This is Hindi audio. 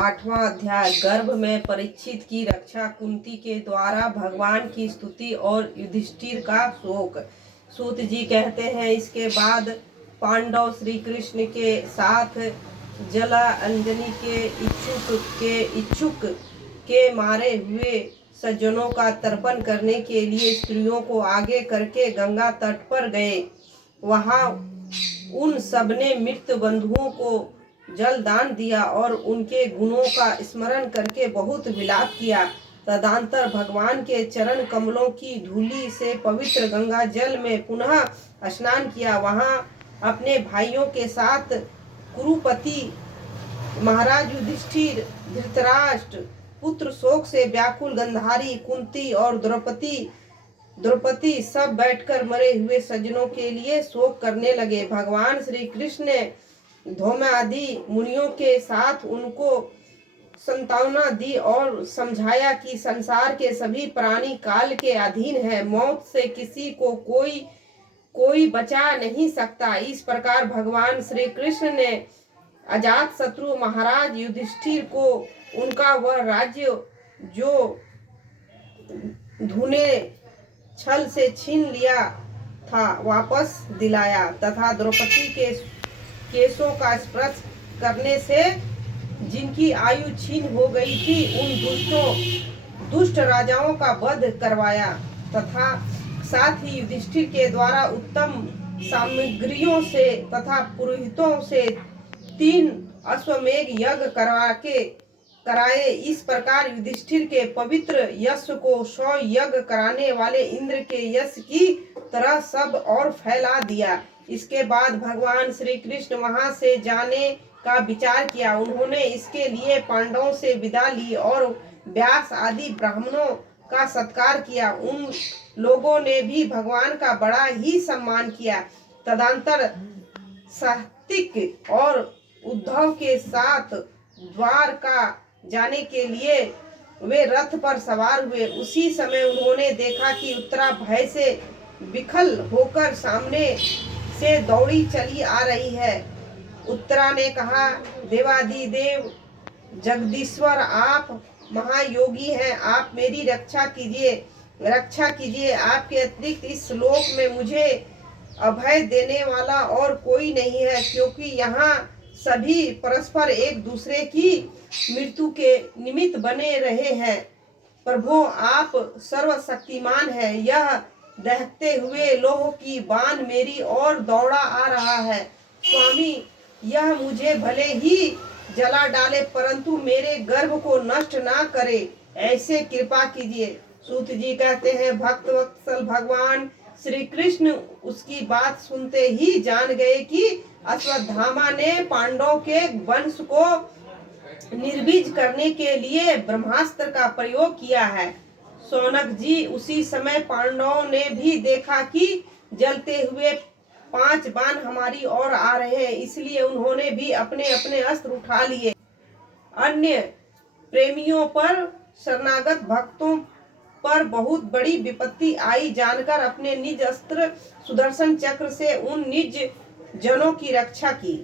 8वां अध्याय। गर्भ में परीक्षित की रक्षा। कुंती के द्वारा भगवान की स्तुति और युधिष्ठिर का शोक। सूत जी कहते हैं, इसके बाद पांडव श्री कृष्ण के साथ जलांजलि के इच्छुक के मारे हुए सज्जनों का तर्पण करने के लिए स्त्रियों को आगे करके गंगा तट पर गए। वहां उन सबने मृत बंधुओं को जल दान दिया और उनके गुणों का स्मरण करके बहुत विलाप किया। तदंतर भगवान के चरण कमलों की धूलि से पवित्र गंगा जल में पुनः स्नान किया। वहां अपने भाइयों के साथ कुरुपति महाराज युधिष्ठिर, धृतराष्ट्र पुत्र, शोक से व्याकुल गांधारी, कुंती और द्रौपदी सब बैठकर मरे हुए सज्जनों के लिए शोक करने लगे। भगवान श्री कृष्ण ने धौम्यादि मुनियों के साथ उनको संतावना दी और समझाया कि संसार के सभी प्राणी काल के अधीन है, मौत से किसी को कोई बचा नहीं सकता। इस प्रकार भगवान श्री कृष्ण ने अजात शत्रु महाराज युधिष्ठिर को उनका वह राज्य जो धूने छल से छीन लिया था वापस दिलाया तथा द्रौपदी के केशों का स्पर्श करने से जिनकी आयु छीन हो गई थी उन दुष्ट राजाओं का वध करवाया तथा साथ ही युधिष्ठिर के द्वारा उत्तम सामग्रियों से तथा पुरोहितों से 3 अश्वमेध यज्ञ कराए। इस प्रकार युधिष्ठिर के पवित्र यश को 100 यज्ञ कराने वाले इंद्र के यश की तरह सब और फैला दिया। इसके बाद भगवान श्री कृष्ण वहां से जाने का विचार किया। उन्होंने इसके लिए पांडवों से विदा ली और व्यास आदि ब्राह्मणों का सत्कार किया। उन लोगों ने भी भगवान का बड़ा ही सम्मान किया। तदंतर सात्विक और उद्धव के साथ द्वारका जाने के लिए वे रथ पर सवार हुए। उसी समय उन्होंने देखा कि उत्तरा भय से विकल होकर सामने से दौड़ी चली आ रही है। उत्तरा ने कहा, देवादिदेव जगदीश्वर, आप महायोगी हैं, आप मेरी रक्षा कीजिए। आपके अतिरिक्त इस लोक में मुझे अभय देने वाला और कोई नहीं है, क्योंकि यहाँ सभी परस्पर एक दूसरे की मृत्यु के निमित्त बने रहे हैं। प्रभु, आप सर्वशक्तिमान हैं। यह दहकते हुए लोह की बाण मेरी ओर दौड़ा आ रहा है। स्वामी, यह मुझे भले ही जला डाले परंतु मेरे गर्भ को नष्ट ना करे, ऐसे कृपा कीजिए। सूत जी कहते हैं, भक्त वत्सल भगवान श्री कृष्ण उसकी बात सुनते ही जान गए कि अश्वत्थामा ने पांडवों के वंश को निर्वीज करने के लिए ब्रह्मास्त्र का प्रयोग किया है। सौनक जी, उसी समय पांडवों ने भी देखा कि जलते हुए 5 बाण हमारी ओर आ रहे हैं, इसलिए उन्होंने भी अपने अपने अस्त्र उठा लिए। अन्य प्रेमियों पर, शरणागत भक्तों पर बहुत बड़ी विपत्ति आई जानकर अपने निज अस्त्र सुदर्शन चक्र से उन निज जनों की रक्षा की।